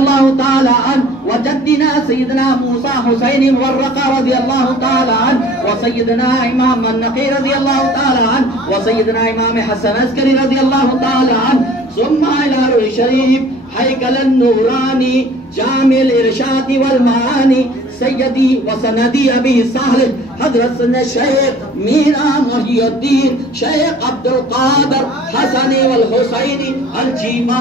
اللہ تعالی عنہ وجدنا سیدنا موسیٰ حسین ورقہ رضی اللہ تعالی عنہ وسیدنا امام النقی رضی اللہ تعالی عنہ وسیدنا امام حسن عسکری رضی اللہ تعالی عنہ ثم الى روح شریف حیکل النورانی جامع الارشاد والمعانی سیدی وسندی ابی صالح حضرت شیخ میرا محی الدین شیخ عبد القادر حسن والحسینی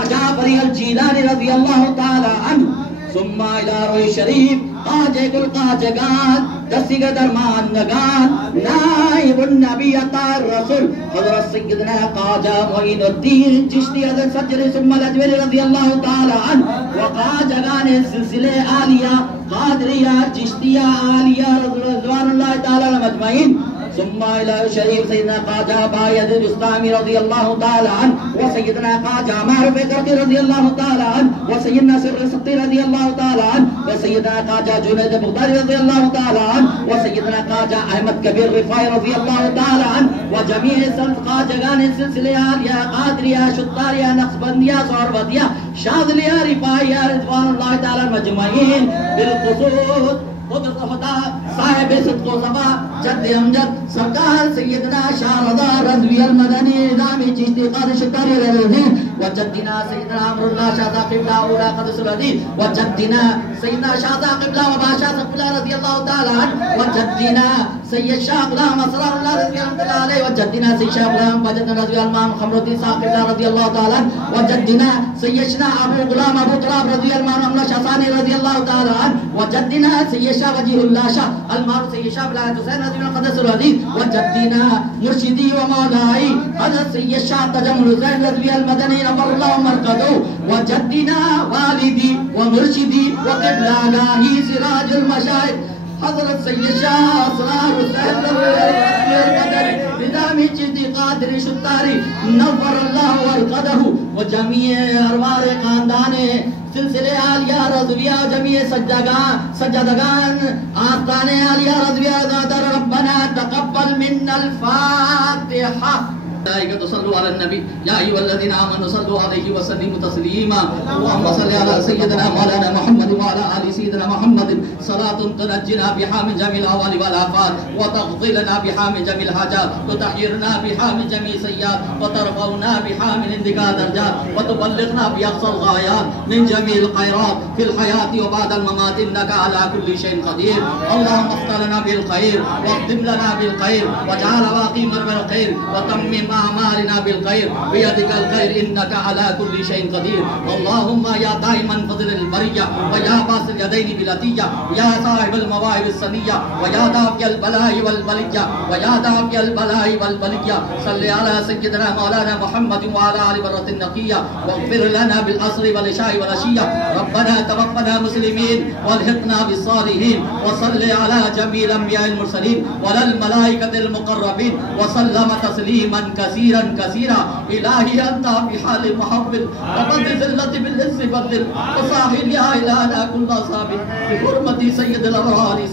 جعفری الجیلانی رضی اللہ تعالی عنہ ثم الى روح شریف خواجہ گل خواجگان دستگی درماندگان نائب النبی عطا الرسول حضرت سیدنا خواجہ معین الدین چشتی حضرت سجر ثم الاجویل رضی اللہ تعالی عنہ وخواجگان سلسلے عالیہ قادریہ چشتیہ عالیہ رضوان اللہ تعالی مجمعین ثم الى شریف سیدنا خواجہ باید الاسلامی رضی اللہ تعالی عنہ وسیدنا خواجہ معروف کرتی رضی اللہ تعالی عنہ وسیدنا سر سقطی رضی اللہ تعالی عنہ وسیدنا خواجہ جنید بغدادی رضی اللہ تعالی عنہ وسیدنا خواجہ احمد کبیر رفاعی رضی اللہ تعالی عنہ وجمیع خواجگان سلسلے عالیہ قادریہ شطاریہ نقشبندیہ سہروردیہ شاذلیہ رفاعیہ رضوان اللہ تعالی مجمعین بالخصوص قدرت خدا صاحب صدق و صفا جد امجد سرکار سیدنا شاہ رضا رضوی المدنی نظامی چشتی قادر شکاری رضی وجدنا سیدنا عمر اللہ شاہ قبلہ اولا قدس العزیز وجدنا سیدنا شاہ قبلہ وبا شاہ قبلہ رضی اللہ تعالی عنہ وجدنا سید شاہ غلام اسرار اللہ رضی اللہ علیہ وجدنا سید شاہ غلام بجدنا رضی اللہ عنہ خمر الدین صاحب قبلہ رضی اللہ تعالی عنہ وجدنا سیدنا ابو غلام ابو طراب رضی اللہ عنہ شاہ ثانی رضی اللہ تعالی عنہ وجدنا سید شاہ وجیہ اللہ شاہ المعروف سید شاہ بلایت حسین رضی اللہ قدس العزیز وجدنا مرشدی و مولائی حضرت سید شاہ تجمل حسین رضی المدنی نور اللہ مرقدو وجدنا والدی و مرشدی و قبلہ سراج المشاہد حضرت سید شاہ اسرار حسین رضی المدنی نظامی چشتی قادری شطاری نور اللہ مرقدہ و جمیع اروار خاندان سلسلے عالیہ رضویہ جمیع سجدگان آستان عالیہ رضویہ در ربنا تقبل من الفاتحہ ملائکۃ صلوا علی النبی یا ایھا الذین آمنوا صلوا علیہ وسلموا تسلیما اللهم صل علی سیدنا مولانا محمد وعلى آل سیدنا محمد صلاۃ تنجینا بها من جميع الاهوال والآفات وتقضي لنا بها من جميع الحاجات وتطهرنا بها من جميع السيئات وترفعنا بها من عندك درجات وتبلغنا بأقصى الغايات من جميع الخيرات في الحياة وبعد الممات إنك على كل شيء قدير اللهم افتح لنا بالخير واختم لنا بالخير واجعل واقيما بالخير وتمم أعمالنا بالخير بيدك الخير إنك على كل شيء قدير اللهم يا دائما فضل البرية ويا باسط اليدين بالعطية يا صاحب المواهب السنية ويا دافع البلاء والبلية ويا دافع البلاء والبلية صل على سيدنا مولانا محمد وعلى آل برة النقية واغفر لنا بالعصر والعشاء والعشية ربنا توفنا مسلمين والحقنا بالصالحين وصل على جميع الأنبياء المرسلين وعلى الملائكة المقربين وسلم تسليما كثيرا كثيرا إلهي أنت في حال محمد وقد ذلت بالعز والذل وصاحب يا إلهنا كل صابر بحرمة سيد الأبرار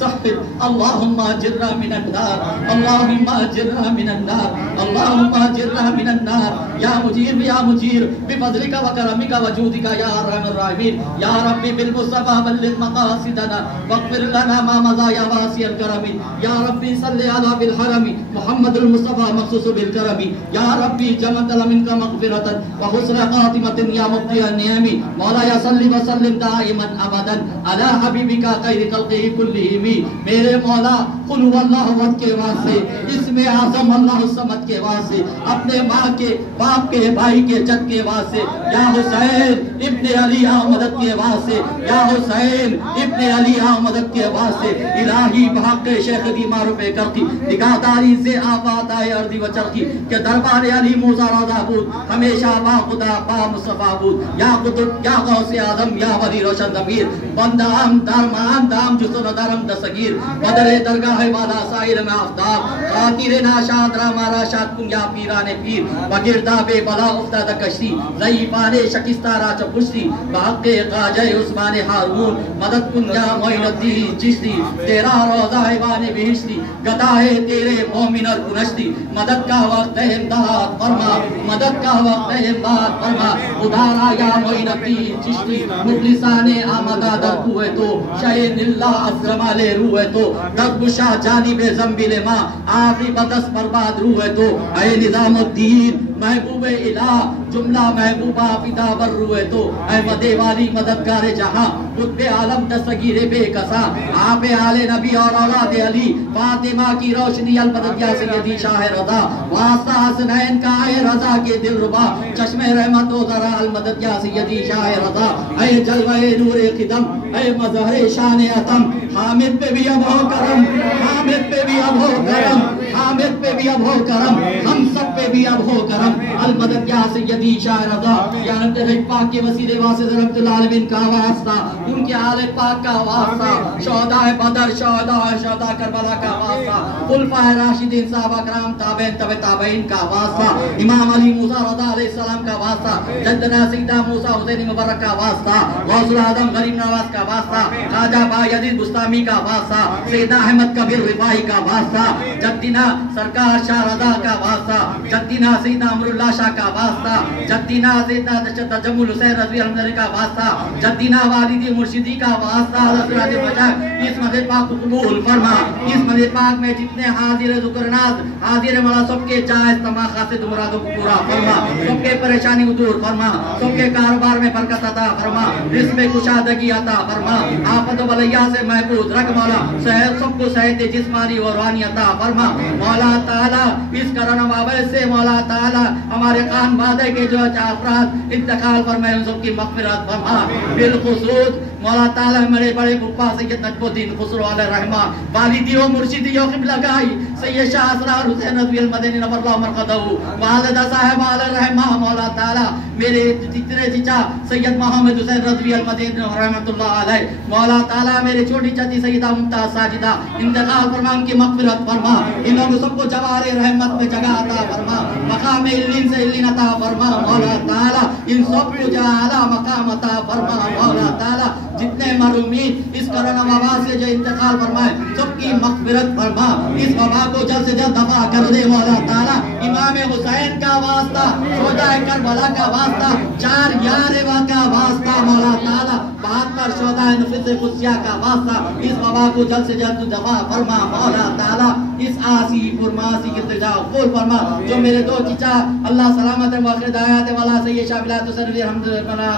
سحر اللهم أجرنا من النار اللهم أجرنا من النار اللهم أجرنا من النار يا مجير بفضلك وكرمك وجودك يا أرحم الراحمين يا ربي بالمصطفى بلغ مقاصدنا واغفر لنا ما مضى يا واسع الكرم يا ربي صل على بالحرم محمد المصطفى مخصوص بالكرم يا ربي جمعت منك مغفرة وحسن خاتمة يا مبدي النعم مولاي صل وسلم دائما أبدا على حبيبك خير خلقه كلهم میرے مولا قل هو اللہ احد کے واسطے اسم اعظم اللہ الصمد کے واسطے اپنے ماں کے باپ کے بھائی کے جد کے واسطے یا حسین ابن علی مدد کے واسطے یا حسین ابن علی مدد کے واسطے الہی بحق شیخ دی معروف کرتی نگاہداری سے آفات آئے اردی و چرخی کہ دربار علی موسیٰ رضا بود ہمیشہ با خدا با مصطفیٰ بود یا قطب یا غوث اعظم یا ولی روشن ضمیر بندام درمان دام جسر درم دستگیر بدر درگاہ راہ والا سائل میں آفتاب خاطر ناشاد راما راشاد کن یا پیران پیر بگرداب بلا افتاد کشتی ضعیفان شکستہ راچ پشتی بحق خواجہ عثمان ہارون مدد کن یا معین الدین چشتی تیرا روضہ ایوان بہشتی گدا ہے تیرے مومن اور کنشتی مدد کا وقت ہے امداد فرما مدد کا وقت ہے امداد فرما ادھارا یا معین الدین چشتی مخلصان آمدہ در کوئے تو شہین اللہ عزرما لے روئے تو دقبشا جانب زنبیل ماں آخری بدس برباد روئے تو اے نظام الدین محبوب الہ جملہ محبوبہ فدا بر روئے تو احمد والی مددگار جہاں قطب عالم دستگیر بے کسا آپ آل نبی اور اولاد علی فاطمہ کی روشنی المدد یا سیدی شاہ رضا واسطہ حسنین کا اے رضا کے دل ربا چشم رحمت و ذرا المدد یا سیدی شاہ رضا اے جلوہ نور قدم اے مظہر شان عتم حامد پہ بھی اب ہو کرم حامد پہ بھی اب ہو کرم حامد پہ بھی اب ہو کرم ہم سب پہ بھی اب ہو کرم المدد یا سیدی شاہ رضا یا نبی رج پاک کے وسیلے واسطے رحمت اللہ العالمین کا واسطہ ان کے آل پاک کا واسطہ شہداء بدر شہداء کربلا کا واسطہ خلفائے راشدین صحابہ کرام تابعین تابعین کا واسطہ امام علی موسیٰ رضا علیہ السلام کا واسطہ جدنا سیدہ موسیٰ حسین مبارک کا واسطہ غوث العظم غریب نواز کا واسطہ خواجہ بایزید بستامی کا واسطہ سیدہ احمد کبیر رفاعی کا واسطہ جدنا سرکار شاہ رضا کا واسطہ جدنا سیدہ امراللہ شاہ کا واسطہ جدنا سیدہ تجمل حسین رضوی اللہ کا واسطہ جدنا والدی مرشدی کا واسطہ حضرت بجائے اس مدد پاک کو قبول فرما اس مدد پاک میں جتنے حاضر ذکرناز حاضر مولا سب کے جائز تمام خاصد مرادوں کو پورا فرما سب کے پریشانی دور فرما سب کے کاروبار میں برکت عطا فرما رزق میں کشادگی عطا فرما آفت و بلیا سے محفوظ رکھ مولا صحت سب کو صحت جسمانی و روحانی عطا فرما مولا تعالی اس کرونا وبا سے مولا تعالی ہمارے خان بادے کے جو افراد انتقال فرمائے ان سب کی مغفرت فرما بالخصوص مولا تعالی ہمارے بڑے پھپھا سید نجم الدین خسرو علیہ الرحمہ والدی و مرشدی و قبلہ گاہی سید شاہ اسرار حسین رضوی المدنی نور اللہ مرقدہ والدہ صاحب علیہ الرحمہ مولا تعالی میرے جتنے چچا سید محمد حسین رضوی المدنی رحمت اللہ علیہ مولا تعالی میرے چھوٹی چچی سیدہ ممتاز ساجدہ انتقال فرما ان کی مغفرت فرما ان لوگوں سب کو جوار رحمت میں جگہ عطا فرما مقام علین سے علین عطا فرما مولا تعالی ان سب کو جعلا مقام عطا فرما مولا تعالی جتنے محرومین اس کرونا وبا سے جو انتقال فرمائے سب کی مغفرت فرما اس وبا کو جلد سے جلد دفع کر دے مولا تعالی امام حسین کا واسطہ شہداء کربلا کا واسطہ 4 یارواں کا واسطہ مولا تعالی 72 شہداء نفس قدسیہ کا واسطہ اس وبا کو جلد سے جلد دفع فرما مولا تعالی اس آسی فرماسی کی تجا قبول فرما جو میرے دو چچا اللہ سلامت واخر دعایات والا سید شاہ بلاد حسین رضی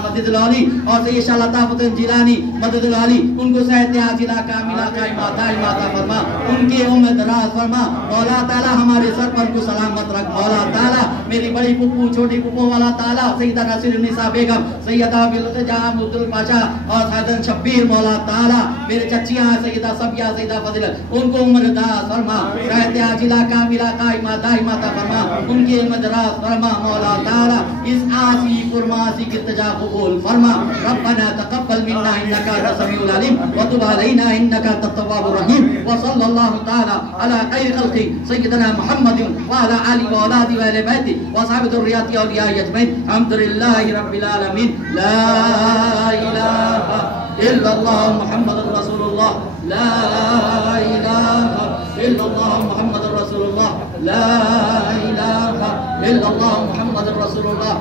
مدد العالی اور سید شاہ لطافت جیلانی مدد العالی ان کو صحت عاجلہ کاملہ قائمہ دائمہ عطا فرما ان کی عمر دراز فرما مولا تعالی ہمارے سر پر کو سلامت رکھ مولا تعالی میری بڑی پھپھو چھوٹی پھپھو والا تعالی سیدہ ناصر النساء بیگم سیدہ بالتجا عبد الباشا اور حضرت شبیر مولا تعالی میرے چچیاں سیدہ سبیہ سیدہ فضلت ان کو عمر دراز فرما صحت عاجلہ کاملہ قائمہ دائمہ عطا فرما ان کی عمر دراز فرما مولا تعالی اس آسی فرماسی کی التجا قبول فرما ربنا تقبل منا انك انت السميع العليم وتب علينا انك انت التواب الرحيم وصلى الله تعالى على خير خلقه سيدنا محمد وعلى اله واولاده واهل بيته واصحاب ذريته واوليائه اجمعين الحمد لله رب العالمين لا اله الا الله محمد رسول الله لا اله الا الله محمد رسول الله لا اله الا الله محمد رسول الله